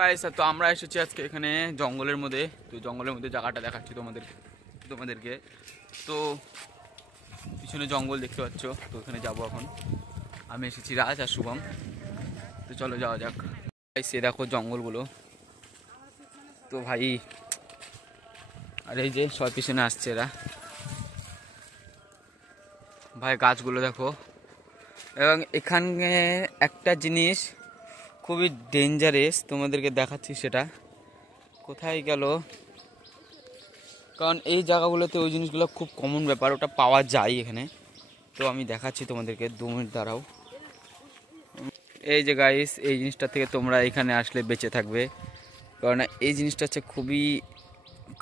Guys তো আমরা এসেছি আজকে এখানে জঙ্গলের মধ্যে। তো জঙ্গলের মধ্যে জায়গাটা দেখাচ্ছি তোমাদেরকে। তো পিছনে জঙ্গল দেখতে পাচ্ছ, তো ওখানে যাবো এখন। আমি এসেছি রাজ আর শুভম, তো চলো যাওয়া যাক। সে দেখো জঙ্গলগুলো, তো ভাই আর এই যে সব পিছনে আসছে এরা, ভাই গাছগুলো দেখো। এবং এখানে একটা জিনিস খুবই ডেঞ্জারাস, তোমাদেরকে দেখাচ্ছি সেটা কোথায় গেল। কারণ এই জায়গাগুলোতে ওই জিনিসগুলো খুব কমন ব্যাপার, ওটা পাওয়া যায় এখানে। তো আমি দেখাচ্ছি তোমাদেরকে, 2 মিনিট দাঁড়াও। এই যে গাইস, এই জিনিসটা থেকে তোমরা এখানে আসলে বেঁচে থাকবে, কারণ এই জিনিসটা হচ্ছে খুবই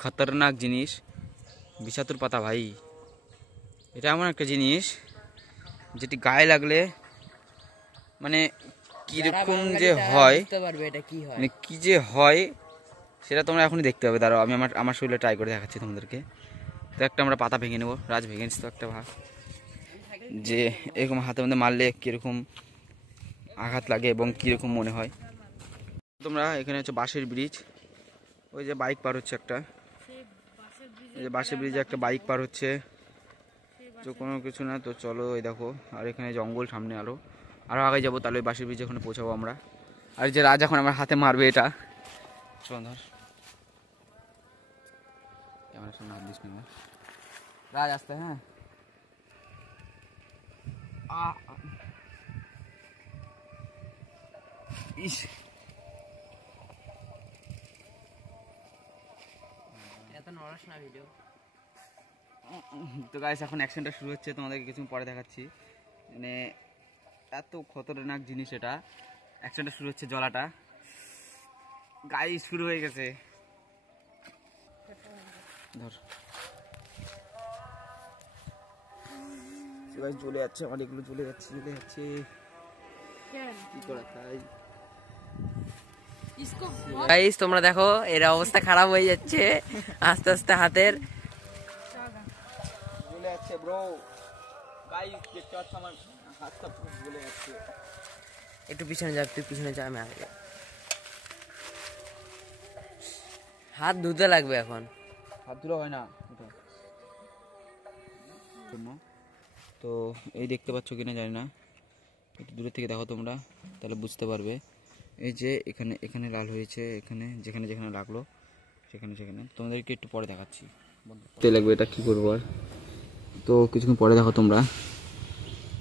খতরনাক জিনিস। বিষাতুর পাতা ভাই, এটা এমন একটা জিনিস যেটি গায়ে লাগলে মানে কিরকম যে হয়, মানে কি যে হয় সেটা তোমরা এখনই দেখতে পাবে। দাঁড়াও আমি আমার শরীরে ট্রাই করে দেখাচ্ছি তোমাদেরকে। তো একটা আমরা পাতা ভেঙে নেবো, রাজ ভেঙে নিচ্ছি তো একটা ভাগ, যে এরকম হাতের মধ্যে মারলে কীরকম আঘাত লাগে এবং কীরকম মনে হয়। তোমরা এখানে হচ্ছে বাঁশের ব্রিজ, ওই যে বাইক পার হচ্ছে একটা, এই যে বাঁশের ব্রিজে একটা বাইক পার হচ্ছে, তো কোনো কিছু না। তো চলো এই দেখো, আর এখানে জঙ্গল সামনে আরও আগে যাবো, তাহলে ওই বাঁশের ব্রিজে ওখানে পৌঁছাবো আমরা। আর যে রাজ এখন আমার হাতে মারবে, এটা চল ধর, ক্যামেরার সামনে হাত দিস না রাজ, আসতে। হ্যাঁ ইস, তো গাইস এখন অ্যাকশনটা শুরু হচ্ছে, তোমাদেরকে কিছু পরে দেখাচ্ছি। মানে এত খতরনাক জিনিস এটা। অ্যাকশনটা শুরু হচ্ছে, জলাটা গাইস শুরু হয়ে গেছে। ধর চলে যাচ্ছে, আমার এগুলো চলে যাচ্ছে কি করা তাই। গাইস তোমরা দেখো, এর অবস্থা খারাপ হয়ে যাচ্ছে আস্তে আস্তে, হাতের চলে যাচ্ছে ব্রো। গাইস দেখতে পাচ্ছ আমার হাতটা পুরো জ্বলে যাচ্ছে। একটু পিছনে যা, তুই পিছনে যা, আমি আগে। হাত ধুতে লাগবে এখন, হাত ধুলে হয় না। তো এই দেখতে পাচ্ছ কিনা জানি না, একটু দূরে থেকে দেখো তোমরা, তাহলে বুঝতে পারবে। এই যে এখানে লাল হয়েছে, এখানে যেখানে লাগলো সেখানে তোমাদেরকে একটু পরে দেখাচ্ছি। লাগবে এটা কি করবো আর, তো কিছুক্ষণ পরে দেখো তোমরা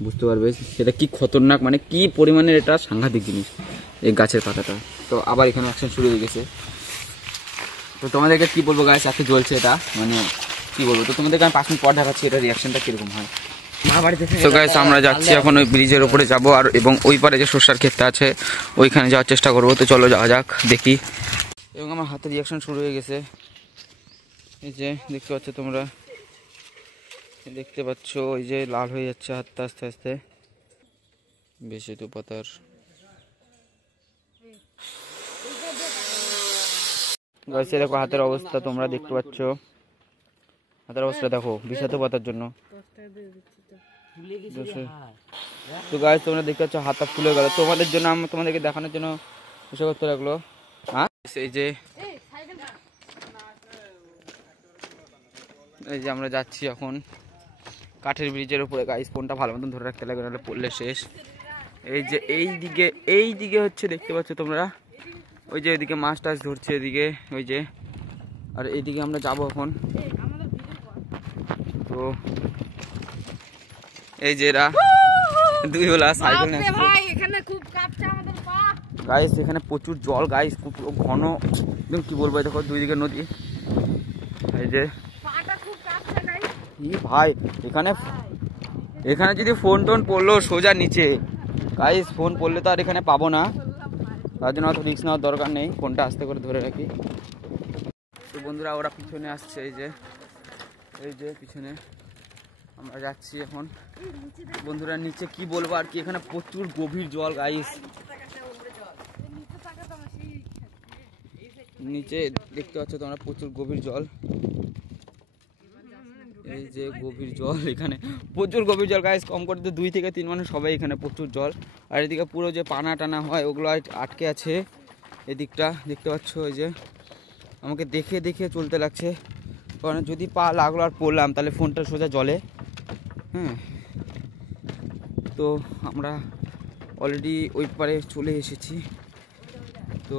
বুঝতে পারবে সেটা কি খতরনাক, মানে কি পরিমাণের এটা সাংঘাতিক জিনিস এই গাছের পাতাটা। তো আবার এখানে অ্যাকশন শুরু হয়ে গেছে। তো তোমাদেরকে কি বলবো গাছ, এত জ্বলছে এটা, মানে কি বলবো। তো তোমাদেরকে আমি 5 মিনিট পর দেখাচ্ছি এটা রিয়াকশনটা কিরকম হয়। তো গাইস আমরা যাচ্ছি এখন ওই ব্রিজের উপরে যাবো, আর এবং ওই পারে যে সর্ষার ক্ষেতটা আছে ওইখানে যাওয়ার চেষ্টা করবো। তো চলো যাওয়া যাক, দেখি। এবং আমার হাতে রিয়াকশন শুরু হয়ে গেছে, এই যে দেখতে পাচ্ছ তোমরা, দেখতে পাচ্ছ ওই যে লাল হয়ে যাচ্ছে হাতটা আস্তে আস্তে। বেশি তো পাতার গাইস দেখো হাতের অবস্থা, তোমরা দেখতে পাচ্ছ হাতের অবস্থা দেখো, বিষাক্ত পাতার জন্য। তো গাইস তোমরা দেখতে পাচ্ছ হাতটা ফুলে গেল, তোমাদের জন্য আমি তোমাদেরকে দেখানোর জন্য এসে করতে লাগলো। হ্যাঁ এই যে আমরা যাচ্ছি এখন কাঠের ব্রিজের উপরে। গাইস ফোনটা ভালো মতন ধরে রাখতে লাগবে, নাহলে পড়লে শেষ। এই যে এই দিকে হচ্ছে দেখতে পাচ্ছ তোমরা, ওই যে এদিকে মাছ টাছ ধরছে এদিকে, ওই যে। আর এইদিকে আমরা যাবো এখন। তো এই যে এরা দুই বেলা সাইকেল নিয়ে গাইস, এখানে প্রচুর জল গাইস, খুব ঘন একদম, কি বলবো। দেখো 2 দিকে নদী, এই যে ভাই এখানে যদি ফোন টোন পড়লো সোজা নিচে গাইস, ফোন পড়লে তো আর এখানে পাবো না, তার জন্য অত রিস্ক নেওয়ার দরকার নেই, ফোনটা আস্তে করে ধরে রাখি। তো বন্ধুরা ওরা পিছনে আসছে, এই যে পিছনে আমরা যাচ্ছি এখন। বন্ধুরা নিচে কি বলবো আর কি, এখানে প্রচুর গভীর জল গাইস, নিচে দেখতে পাচ্ছ তোমরা প্রচুর গভীর জল। এই যে গভীর জল, এখানে প্রচুর গভীর জল গাইস, কম করে 2 থেকে 3 মানুষ সবাই এখানে, প্রচুর জল। আর এদিকে পুরো যে পানা টানা হয় ওগুলো আটকে আছে, এদিকটা দেখতে পাচ্ছ, ওই যে আমাকে দেখে দেখে চলতে লাগছে, কারণ যদি পা লাগলো আর পড়লাম তাহলে ফোনটা সোজা জলে। হ্যাঁ, তো আমরা অলরেডি ওই পারে চলে এসেছি। তো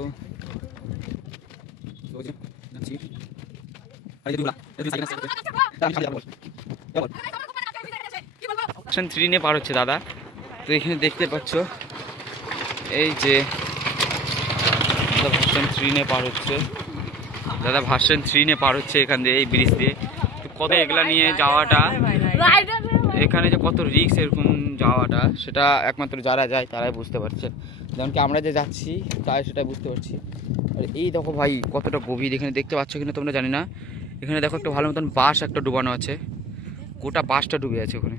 ভার্সন 3 নিয়ে পার হচ্ছে দাদা। তো এখানে দেখতে পাচ্ছ এই যে দাদা ভার্সন 3 নিয়ে পার হচ্ছে, দাদা ভার্সন 3 নিয়ে পার হচ্ছে এখান দিয়ে, এই ব্রিজ দিয়ে। তো কত এগুলা নিয়ে যাওয়াটা, এখানে যে কত রিস্ক এরকম যাওয়াটা, সেটা একমাত্র যারা যায় তারাই বুঝতে পারছে। যেমন কি আমরা যে যাচ্ছি তাই সেটা বুঝতে পারছি। আর এই দেখো ভাই কতটা গভীর, এখানে দেখতে পাচ্ছ কিনা তোমরা জানি না। এখানে দেখো একটা ভালো মতন বাঁশ একটা ডুবানো আছে, গোটা বাঁশটা ডুবে আছে ওখানে।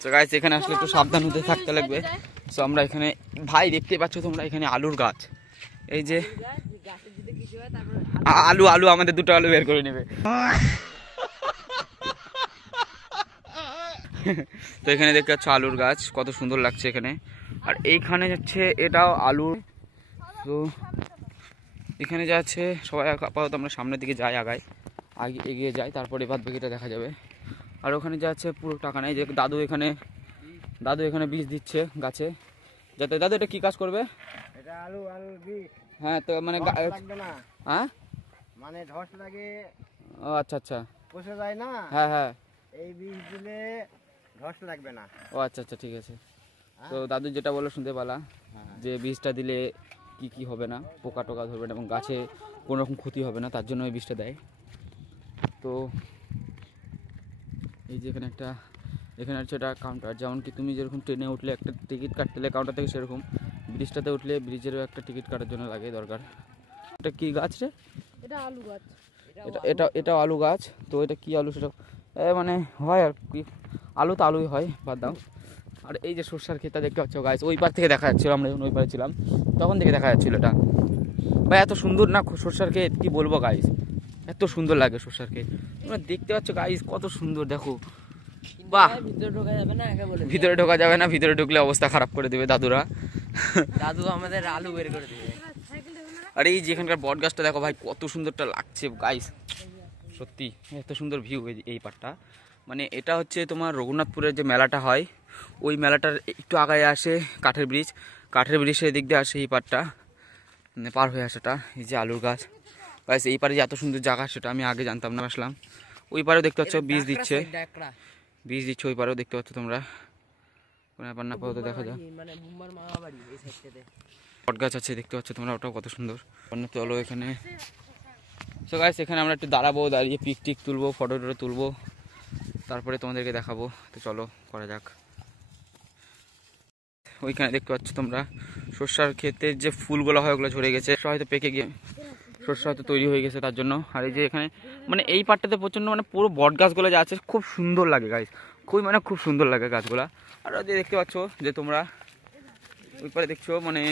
তো গাইস এখানে আসলে একটু সাবধান হতে থাকতে লাগবে। তো আমরা এখানে ভাই দেখতে পাচ্ছ তোমরা এখানে আলুর গাছ, এই যে আলু আলু আমাদের দুটো আলু বের করে নেবে। তো এখানে দেখতে পাচ্ছ আলুর গাছ কত সুন্দর লাগছে এখানে। আর এইখানে যাচ্ছে এটাও আলু। তো এখানে যাচ্ছে সবাই আপাতত আমরা সামনের দিকে যাই, আগে এগিয়ে যাই, তারপরে বাদ বাকিটা দেখা যাবে। আর ওখানে যাচ্ছে পুরো টাকা নেই, যে দাদু এখানে বীজ দিচ্ছে গাছে, যাতে দাদু এটা কি কাজ করবে? এটা আলু বীজ। হ্যাঁ, তো মানে লাগবে না, হ্যাঁ মানে ধস লাগে। ও আচ্ছা আচ্ছা, পচে যায় না। হ্যাঁ হ্যাঁ, এই বীজ দিলে ধস লাগবে না। ও আচ্ছা আচ্ছা, ঠিক আছে। তো দাদু যেটা বললো শুনতে পেলা, যে বীজটা দিলে কি কি হবে না, পোকা টোকা ধরবে না এবং গাছে কোনো রকম ক্ষতি হবে না, তার জন্য ওই বীজটা দেয়। তো এই যে এখানে হচ্ছে এটা কাউন্টার, যেমন কি তুমি যেরকম ট্রেনে উঠলে একটা টিকিট কাটতে লাগে কাউন্টার থেকে, সেরকম ব্রিজটাতে উঠলে ব্রিজেরও একটা টিকিট কাটার জন্য লাগে দরকার। এটা কি গাছ রে? এটা আলু গাছ। এটা আলু গাছ। তো এটা কি আলু সেটা মানে হয় আর কি, আলু তো আলুই হয়, বাদ দাও। আর এই যে সর্ষার ক্ষেতটা দেখতে পাচ্ছ গাছ, ওই পার থেকে দেখা যাচ্ছিল, আমরা যখন ওই পারে ছিলাম তখন থেকে দেখা যাচ্ছিল এটা। ভাই এত সুন্দর না সর্ষার ক্ষেত, কি বলবো গাইস, এত সুন্দর লাগে সর্ষার ক্ষেত। তোমরা দেখতে পাচ্ছ গাইস কত সুন্দর, দেখো বাহ। ভিতরে ঢোকা যাবে না, আগে বলে ভিতরে ঢোকা যাবে না, ভিতরে ঢুকলে অবস্থা খারাপ করে দেবে দাদুরা। দাদু আমাদের আলু বের করে দিবে। আর এই যে এখানকার বট গাছটা দেখো ভাই কত সুন্দরটা লাগছে গাইস, সত্যি এত সুন্দর ভিউ এই পাটটা। মানে এটা হচ্ছে তোমার রঘুনাথপুরের যে মেলাটা হয়, ওই মেলাটার একটু আগায় আসে কাঠের ব্রিজের দিক দিয়ে আসে এই পাটটা, মানে পার হয়ে আসাটা। এই যে আলুর গাছ গাইস, এই পারে যে এত সুন্দর জায়গা সেটা আমি আগে জানতাম না, আসলাম। ওই পারেও দেখতে পাচ্ছ বীজ দিচ্ছে ওই পারেও দেখতে পাচ্ছ তোমরা, কোনো ব্যাপার না, আপাতত দেখা যায়। মানে বুম্বার মামা বাড়ি এই সাইডটাতে বট গাছ আছে দেখতে পাচ্ছ তোমরা, ওটাও কত সুন্দর। চলো এখানে, সো গাইস এখানে আমরা একটু দাঁড়াবো, দাঁড়িয়ে পিক তুলবো, ফটো তুলবো, তারপরে তোমাদেরকে দেখাবো। তো চলো করা যাক। ওইখানে দেখতে পাচ্ছ তোমরা সর্ষার ক্ষেতের যে ফুলগুলো হয় ওগুলো ঝরে গেছে, হয়তো পেকে গিয়ে সর্ষা হয়তো তৈরি হয়ে গেছে তার জন্য। আর এই যে এখানে মানে এই পাটটাতে প্রচণ্ড মানে পুরো বট গাছগুলো যা আছে খুব সুন্দর লাগে গাইস, খুব সুন্দর লাগে গাছগুলা। আর যে দেখতে পাচ্ছ যে তোমরা ওই পারে দেখছো মানে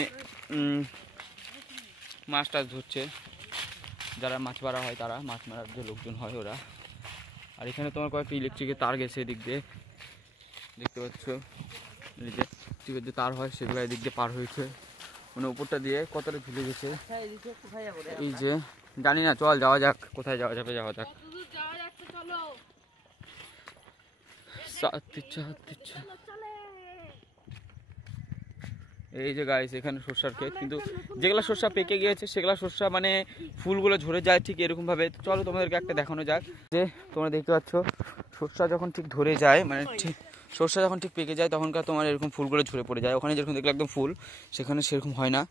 মাছ টাছ ধরছে, যারা মাছ মারা হয় তারা, মাছ মারার যে লোকজন হয় ওরা। আর এখানে তোমার কয়েকটা ইলেকট্রিকের তার গেছে এদিক দিয়ে, দেখতে পাচ্ছ এই যে ইলেকট্রিকের যে তার হয় সেগুলো এদিক দিয়ে পার হয়েছে, মানে উপরটা দিয়ে কতটা ঝুলে গেছে। এই যে জানি না, চল যাওয়া যাক, কোথায় যাওয়া যাবে, যাওয়া যাক। এই যে গাইস এখানে সর্ষার ক্ষেত, কিন্তু যেগুলা শস্য পেকে গিয়েছে সেগুলা শস্য মানে ফুলগুলো ঝরে যায় ঠিক এরকম ভাবে। চলো তোমাদেরকে একটা দেখানো যাক, যে তোমরা দেখতে পাচ্ছ শস্য যখন ঠিক ধরে যায়, মানে ঠিক শস্য যখন ঠিক পেকে যায় তখনকার তোমার এরকম ফুলগুলো ঝরে পড়ে যায়। ওখানে যেরকম দেখলে একদম ফুল, সেখানে সেরকম হয় না।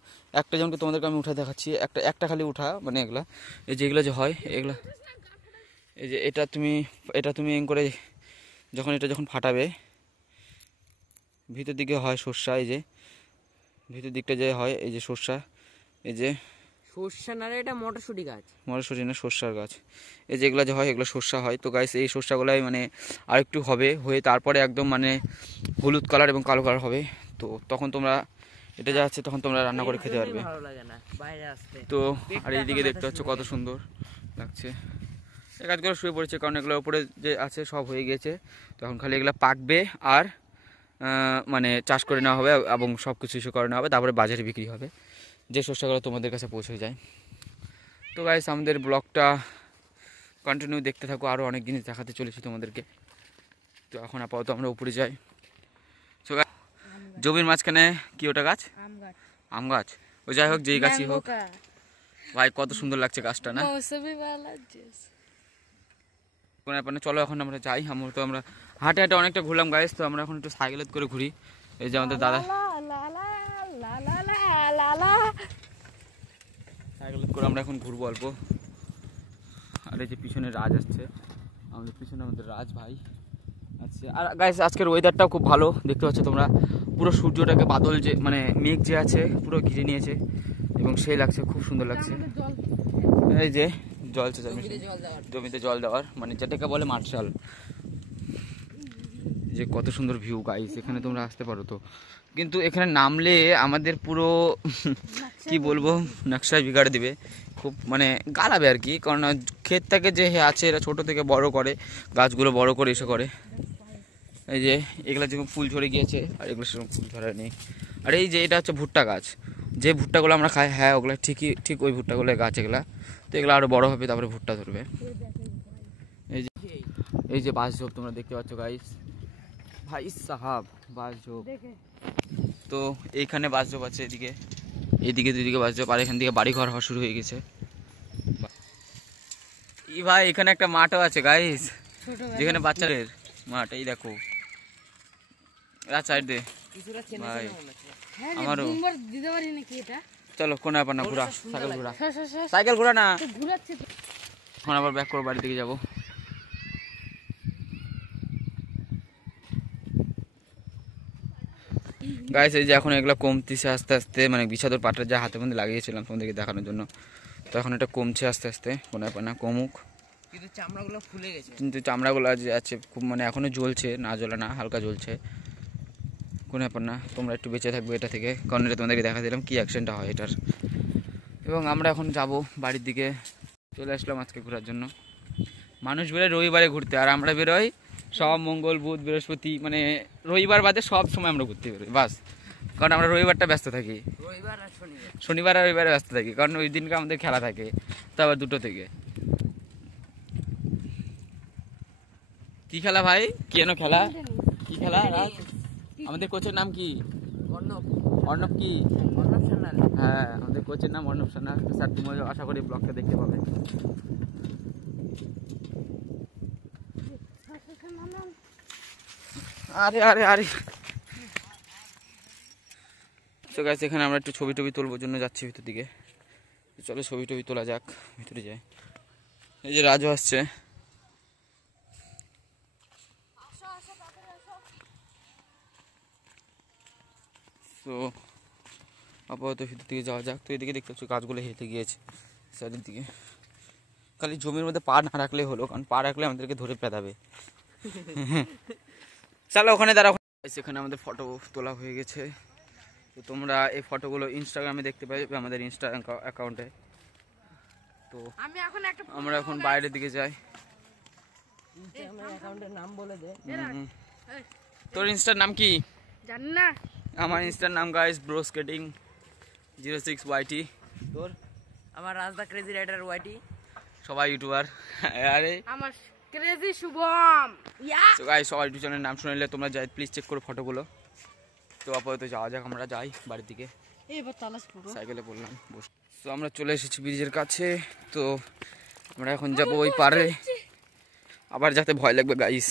একটা যেমন তোমাদেরকে আমি উঠে দেখাচ্ছি, একটা খালি উঠা, মানে এগুলা এই যেগুলো যে হয় এগুলা, এই যে এটা তুমি করে যখন ফাটাবে ভিতর দিকে হয় সর্ষা, এই যে ভিতর দিকটা যে হয় এই যে সর্ষা, এই যে সর্ষা না রে, এটা মটরশুঁটি না সর্ষার গাছ, এই যেগুলো যে হয় এগুলো সর্ষা হয়। তো গাইস এই সর্ষাগুলাই মানে আরেকটু হয়ে তারপরে একদম মানে হলুদ কালার এবং কালো কালার হবে। তো তখন তোমরা এটা যা আছে তখন তোমরা রান্না করে খেতে পারবে। তো আর এইদিকে দেখতে পাচ্ছ কত সুন্দর লাগছে। এক কাজ করে শুয়ে পড়েছে, কারণ এগুলোর উপরে যে আছে সব হয়ে গেছে। তো এখন খালি এগুলো পাকবে আর মানে চাষ করে নেওয়া হবে এবং সব কিছু ইস্যু করে নেওয়া হবে, তারপরে বাজারে বিক্রি হবে, যে শস্যগুলো তোমাদের কাছে পৌঁছে যায়। তো গাইস আমাদের ব্লগটা কন্টিনিউ দেখতে থাকো, আরও অনেক জিনিস দেখাতে চলেছি তোমাদেরকে। তো এখন আপাতত আমরা উপরে যাই। তো জমির মাঝখানে কি ওটা গাছ? আম গাছ। ও যাই হোক, যেই গাছই হোক ভাই, কত সুন্দর লাগছে গাছটা না? চলো এখন আমরা যাই। তো আমরা হাঁটে হাঁটে অনেকটা ঘুরলাম গাইস। তো আমরা এখন একটু সাইকেলে করে ঘুরি। এই যে আমাদের দাদা সাইকেলে করে আমরা এখন ঘুরবো অল্প। আর এই যে পিছনে রাজ আসছে, আমাদের পিছনে আমাদের রাজ ভাই আচ্ছা। আর গাইস আজকের ওয়েদারটাও খুব ভালো, দেখতে পাচ্ছ তোমরা, পুরো সূর্যটাকে বাদল যে মানে মেঘ যে আছে পুরো ঘিরে নিয়েছে এবং সেই লাগছে, খুব সুন্দর লাগছে। এই যে জল জমিতে জল দেওয়ার মানে যেটাকে বলে মার্শাল, যে কত সুন্দর ভিউ গাইস, এখানে তোমরা আসতে পারো। তো কিন্তু এখানে নামলে আমাদের পুরো কি বলবো নকশায় বিগাড় দিবে, খুব মানে গালাবে আর কি, কারণ ক্ষেত থেকে যে আছে এরা ছোট থেকে বড় করে, গাছগুলো বড় করে এসে করে। এই যে এগুলো যেমন ফুল ঝরে গিয়েছে আর এগুলো সেরকম ফুল ঝরে নেই। আর এই যে এটা হচ্ছে ভুট্টা গাছ, যে ভুট্টাগুলো আমরা খাই, হ্যাঁ ওগুলো ঠিক ওই ভুট্টাগুলো গাছ এগুলা। তো এগুলো আরও বড় হবে, তারপরে ভুট্টা ধরবে। এই যে বাঁশঝোপ তোমরা দেখতে পাচ্ছ গাইস, ভাই সাহাব বাঁশঝোপ। তো এইখানে বাঁশঝোপ আছে, এইদিকে দুইদিকে বাঁশঝোপ, আর এখান থেকে বাড়ি ঘর হওয়া শুরু হয়ে গেছে। এই ভাই এখানে একটা মাঠও আছে গাইস, যেখানে বাচ্চাদের মাঠ। এই দেখো সাইড দিয়ে ভাই, আমারও চলো কোনো ব্যাপার না, ঘোরা সাইকেল ঘোরা না। এখন আবার ব্যাক করে বাড়ির দিকে যাবো। গাইস এই যে এখন এগুলো কমতেছে আস্তে আস্তে, মানে বিছাদর পাটটা যা হাতের মধ্যে লাগিয়েছিলাম তোমাদেরকে দেখানোর জন্য, তো এখন এটা কমছে আস্তে আস্তে, কোনো ব্যাপার না, কমুক। কিন্তু চামড়াগুলো ফুলে গেছে, কিন্তু চামড়াগুলো যে আছে খুব মানে এখনো জ্বলছে, না জ্বলে না, হালকা জ্বলছে, কোনো ব্যাপার না। তোমরা একটু বেঁচে থাকবে এটা থেকে, কারণ এটা তোমাদেরকে দেখা দিলাম কি অ্যাকশনটা হয় এটার। এবং আমরা এখন যাব বাড়ির দিকে, চলে আসলাম আজকে ঘোরার জন্য। মানুষ বেরোয় রবিবারে ঘুরতে, আর আমরা বেরোই সব মঙ্গল বুধ বৃহস্পতি, মানে রবিবার বাদে সব সময় আমরা ঘুরতে বেরোই বাস, কারণ আমরা রবিবারটা ব্যস্ত থাকি, শনিবার আর রবিবারে ব্যস্ত থাকি, কারণ ওই দিনকে আমাদের খেলা থাকে, তো আবার 2টো থেকে। কি খেলা ভাই? কেন খেলা? কি খেলা? আমাদের কোচের নাম কি? অর্ণব কি? হ্যাঁ আমাদের কোচের নাম অর্ণব সান্যাল। স্যার তুমি আশা করি ব্লগটা দেখতে পাবে। আরে আরে আরে তো গাইস এখানে আমরা একটু ছবি টবি তুলবার জন্য যাচ্ছি ভিতর দিকে, চলো ছবি টবি তোলা যাক, ভিতরে যাই। এই যে রাজু আসছে, তো আপাতত ভিতর দিকে যাওয়া যাক। তো এদিকে দেখতে পাচ্ছি গাছগুলো হেঁটে গিয়েছে সাইডের দিকে, খালি জমির মধ্যে পা না রাখলেই হলো, কারণ পা রাখলে আমাদেরকে ধরে পেদাবে। চলো ওখানে দাঁড়াও। সেখানে আমাদের ফটো তোলা হয়ে গেছে, তো তোমরা এই ফটোগুলো ইনস্টাগ্রামে দেখতে পাবে আমাদের ইনস্টা অ্যাকাউন্টে। তো আমরা এখন বাইরের দিকে যাই। তোর ইনস্টার নাম কি জানি না? আমার ইনস্টার নাম গাইস ব্রো স্কেটিং 06YT। তোর? আমার রাজদা ক্রেজি রাইডার ওয়াইটি, সবাই ইউটিউবার। আরে আমার ক্রেজি শুভম। তো গাইস সবাই ইউটিউব চ্যানেলের নাম শুনলে তোমরা যাই প্লিজ চেক করো ফটোগুলো। তো আপাতত যাওয়া যাক, আমরা যাই বাড়ির দিকে। সাইকেলে বললাম বস। তো আমরা চলে এসেছি ব্রিজের কাছে, তো আমরা এখন যাব ওই পারে, আবার যাতে ভয় লাগবে গাইস,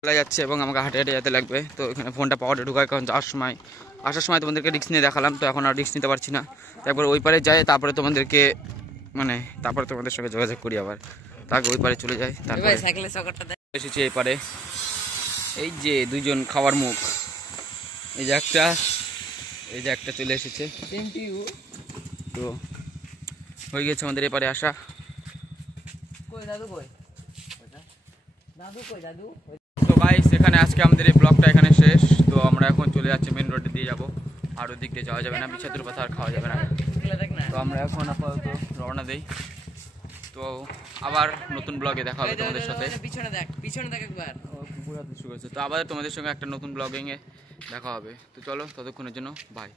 চলে যাচ্ছে এবং আমাকে হাঁটে হাঁটে যেতে লাগবে। তো এখানে ফোনটা পাওয়ারে ঢুকায়, কারণ যাওয়ার সময় আসার সময় তোমাদেরকে রিস্ক নিয়ে দেখালাম, তো এখন আর রিস্ক নিতে পারছি না। একবার ওই পারে যাই, তারপরে তোমাদেরকে মানে তারপরে তোমাদের সঙ্গে যোগাযোগ করি আবার, তাকে ওই পারে চলে যাই। তারপরে সাইকেলের চক্করটা এসেছি এই পারে, এই যে দুইজন খাওয়ার মুখ, এই যে একটা চলে এসেছে। তো হয়ে গেছে আমাদের এপারে আসা। তো গাইস এখানে আজকে আমাদের এই ব্লগটা এখানে শেষ। তো আমরা এখন চলে যাচ্ছি মেন রোডে দিয়ে যাবো, আর ওই দিক দিয়ে যাওয়া যাবে না, বিছাতুর কথা আর খাওয়া যাবে না। তো আমরা এখন আপাতত রওনা দেই। তো তো আবার নতুন ব্লগে দেখা হবে তোমাদের সাথে। পিছনে দেখ একবার। কুকুর হাতে শুরু করেছে। তো আবার তোমাদের সঙ্গে একটা নতুন ব্লগিংয়ে দেখা হবে। তো চলো, ততক্ষণের জন্য বাই।